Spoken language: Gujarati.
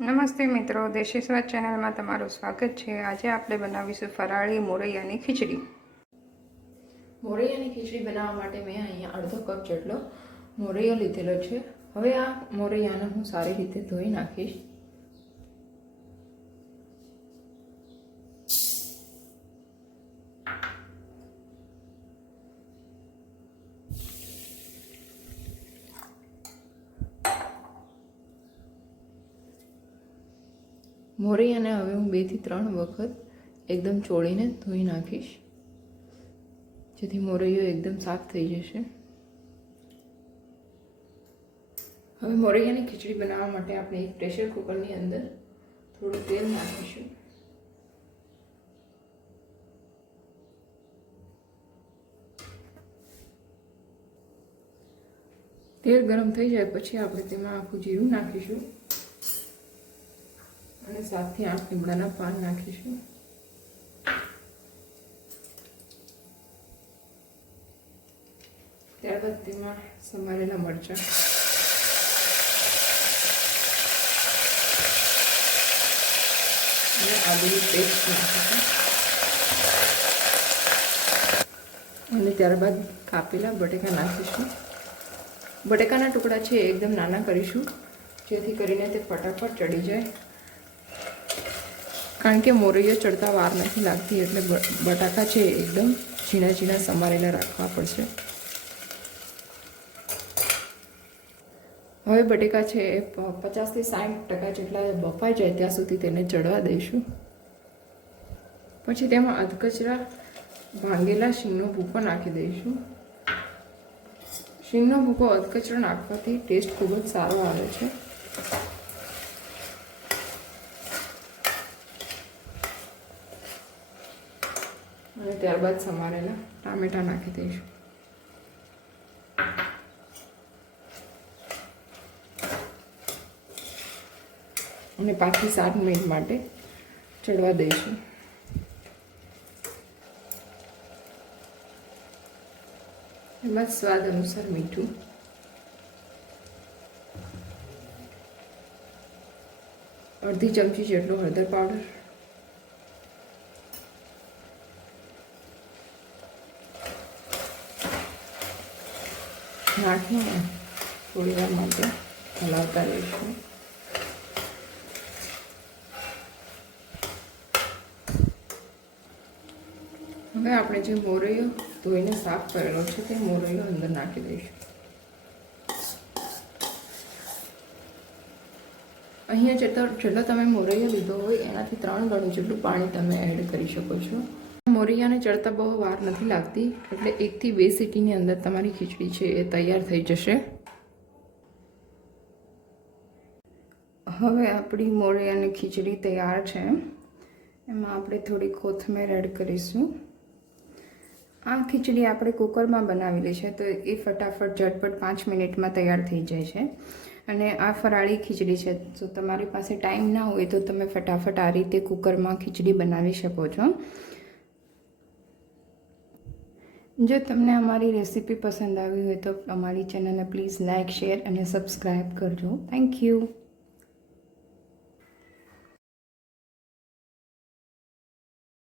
નમસ્તે મિત્રો, દેશી સ્વાદ ચેનલમાં તમારું સ્વાગત છે। આજે આપણે બનાવીશું ફરાળી મોરૈયાની ખીચડી। મોરૈયાની ખીચડી બનાવવા માટે મેં અહીંયા અડધો કપ જેટલો મોરૈયો લીધેલો છે। હવે આ મોરૈયાને હું સારી રીતે ધોઈ નાખીશ। મોરૈયાને હવે હું 2 થી 3 વખત એકદમ ચોળીને ધોઈ નાખીશ, જેથી મોરૈયો એકદમ સાફ થઈ જશે। હવે મોરૈયાની ખીચડી બનાવવા માટે આપણે એક પ્રેશર કુકરની અંદર થોડું તેલ નાખીશું। તેલ ગરમ થઈ જાય પછી આપણે તેમાં આખું જીરું નાખીશું અને 7 થી 8 લીમડાના પાન નાખીશું। ત્યારબાદ તેમાં સમારેલા મરચાં અને આદુની પેસ્ટ નાખીશું અને ત્યારબાદ કાપેલા બટેકા નાખીશું। બટેકાના ટુકડા છે એકદમ નાના કરીશું, જેથી કરીને તે ફટાફટ ચડી જાય, કારણ કે મોરૈયો ચડતા વાર નથી લાગતી, એટલે બટાકા છે એકદમ ઝીણા ઝીણા સમારેલા રાખવા પડશે। હવે બટેકા છે એ 50 થી 60% જેટલા બફાઈ જાય ત્યાં સુધી તેને ચડવા દઈશું। પછી તેમાં અધકચરા ભાંગેલા શીંગનો ભૂકો નાખી દઈશું। શીંગનો ભૂકો અધકચરો નાખવાથી ટેસ્ટ ખૂબ જ સારો આવે છે। અને ત્યારબાદ સમારેલા ટામેટાં નાખી દઈશું અને 5 થી 7 મિનિટ માટે ચડવા દઈશું। એમાં સ્વાદ અનુસાર મીઠું, અડધી ચમચી જેટલો હળદર પાવડર, નાખીને થોડી વાર માટે હલાવતા રહીશું। હવે આપણે જે મોરૈયો ધોઈને સાફ કરેલો છે તે મોરૈયો અંદર નાખી દઈશું। અહીંયા જેટલો તમે મોરૈયો લીધો હોય એનાથી 3 ગણું જેટલું પાણી તમે એડ કરી શકો છો। મોરૈયાને ચડતા બહુ વાર નથી લાગતી, એટલે 1 થી 2 સીટીની અંદર તમારી ખીચડી છે એ તૈયાર થઈ જશે। હવે આપણી મોરૈયાની ખીચડી તૈયાર છે। એમાં આપણે થોડી કોથમીર એડ કરીશું। આ ખીચડી આપણે કુકરમાં બનાવેલી છે, તો એ ફટાફટ ઝટપટ 5 મિનિટમાં તૈયાર થઈ જાય છે। અને આ ફરાળી ખીચડી છે, તો તમારી પાસે ટાઈમ ના હોય તો તમે ફટાફટ આ રીતે કુકરમાં ખીચડી બનાવી શકો છો। જો તમને અમારી રેસીપી પસંદ આવી હોય તો અમારી ચેનલને પ્લીઝ લાઇક, શેર અને સબસ્ક્રાઈબ કરજો। Thank you.